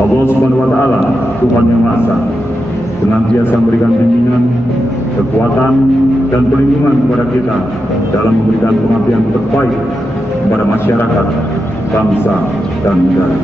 Allah Subhanahu wa Ta'ala, Tuhan yang Maha Esa, senantiasa memberikan bimbingan, kekuatan, dan perlindungan kepada kita dalam memberikan pengabdian terbaik kepada masyarakat, bangsa, dan negara.